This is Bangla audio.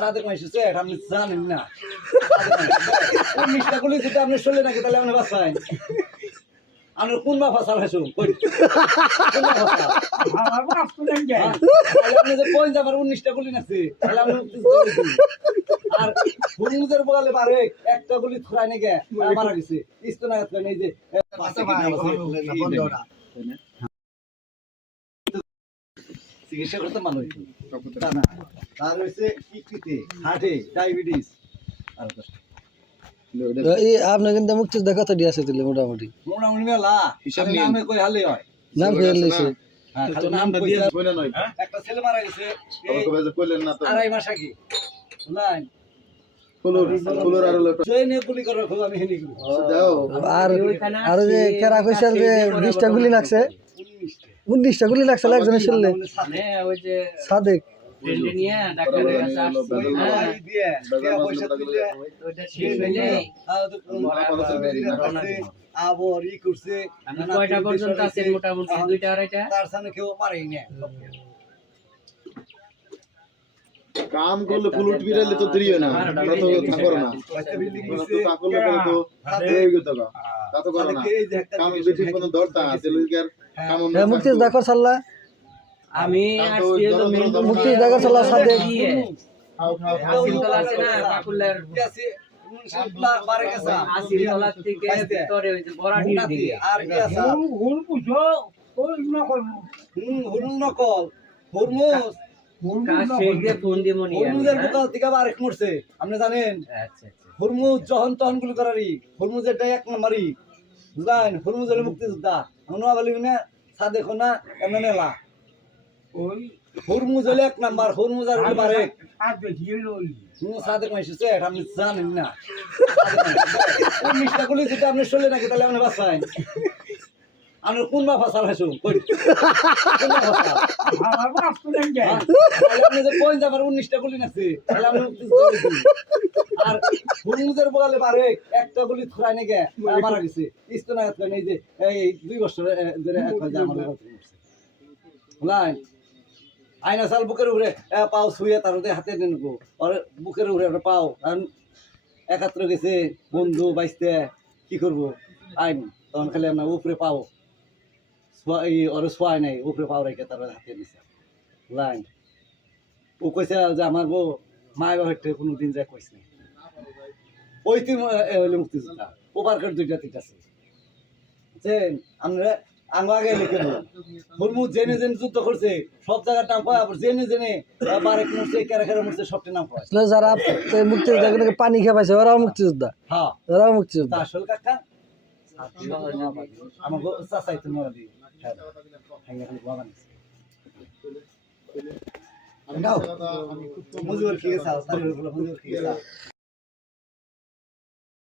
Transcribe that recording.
সাদেক মাইসে এটা আপনি জানেন না। 19টা গুলি যদি আপনি শুনলে নাকি তাহলে আপনি বাঁচাই আমি কোন বা ফাসাল হাসু কই কোন বা ফাসাল আমার বাপ শুনেন যে আপনি যে কই যাবার 19টা গুলি নাছে তাহলে আপনি আর হুরমুজের বলে বারে একটা গুলি ছড়াই নে গে মারা গেছে ইস্তনা আছে এই যে পাশে বন্ধরা চিকিৎসা করতে মানুষ না তার হইছে কিডনিতে হার্টে ডায়াবেটিস আর এই আপনি কিন্তু মুক্তিযোদ্ধা কথা দিয়ে আছে দিলে মোটামুটি মোটামুটি মেলা হিসাব নামে কই হালে হয় নাম কইলে লইছে হ্যাঁ খালি নামটা দিয়ে কইলে নয় একটা ছেলে মারা গেছে আবার কবে যে কইলেন না তো আড়াই মাস আগে লাইন ফুলর আর লট জেনে গুলি করে খুব আমি হেনি দাও আর যে কেরা কইছাল যে 20টা গুলি লাগছে 19টা গুলি লাগছে একজনের শুনলে হ্যাঁ ওই যে সাদেক ট্রেন্ড নিয়ে ডাক্তারের কাছে আসছে হ্যাঁ দিয়ে পয়সা দিলে ওইটা শেষ হইলে আবার ই করছে আমি কয়টা পর্যন্ত আছেন মোটামুটি 2টা 2:30টা তার সামনে কেউ পারেই না কাম করলে ফুলুট বিরাইলে তো দেরি হয় না তত থাকো না বিল্ডিং তো কাকলে করে তো এই গত তা তো করো না কাম বেঠিক কোন ধরতা তেলুকার কাম মুক্তিযোদ্ধা কর সাল্লা আমি আসছি তো মুক্তিযোদ্ধা কর সাল্লা সাদেক খাও খাও আসিলতলা আছে না বাকুলের আছে বারে গেছে আসিলতলা থেকে ভিতরে ওই যে বড়াটির দিকে আর কি আছে হুল পুজো হুল নকল হুল নকল হুরমুজ কাশে ফোন দিমু নি হুরমুজের দোকান থেকে বারেক মরছে আপনি জানেন আচ্ছা হুরমুজ যখন তখন গুলি করারি হুরমুজের এক নম্বরই বুঝলেন হুরমুজ হলে মুক্তিযোদ্ধা আমরা বলি না সাদেক না এমন মেলা হুরমুজ হলে এক নাম্বার হুরমুজ আর হলে বারেক সাদেক মাইসে এটা আপনি জানেন না 19টা গুলি যদি আপনি শুনলে নাকি তাহলে আপনি বাঁচাই আমি কোন বা ফাসাল হাসু কই কোন বা ফাসাল আমার বাপ শুনেন যে আপনি যে কই যাবার 19টা গুলি নাছে তাহলে আপনি আর হুরমুজের বলে বারে একটা গুলি ছড়াই নে গে মারা গেছে ইস্তনা আছে এই যে এই 2 বছর ধরে এক হয় আমাদের মরছে লাইন আয়না সাল বুকের উপরে পাও শুয়ে তার হাতে নেনগো আর বুকের উপরে পাও কারণ একাত্র গেছে বন্ধু বাইসতে কি করবো আইন তখন খালি আমরা উপরে পাও এই ওর শোয়াই নাই উপরে পাও রেখে তার হাতে দিছে লাইন ও কইছে যে আমার বউ মায় বাবারটা কোনোদিন যা কইস নাই ওই তিন হইলে মুক্তিযোদ্ধা ওপারকার 2টা তিনটা আছে বুঝছেন আমরা আগে লিখে দিলাম হুরমুজ জেনে জেনে যুদ্ধ করছে সব জায়গার নাম পায় আবার জেনে জেনে বারেক মরছে কেরা কেরা মরছে সবটা নাম পায় যারা মুক্তিযোদ্ধা পানি খেয়ে পাইছে ওরাও মুক্তিযোদ্ধা হ্যাঁ ওরাও মুক্তিযোদ্ধা আসল কাকা আমাকে চাচাই তো মরা দিই হ্যাঁ খালি বাবা নিছে মুজিবর কি গেছে মুজিবর কি গেছে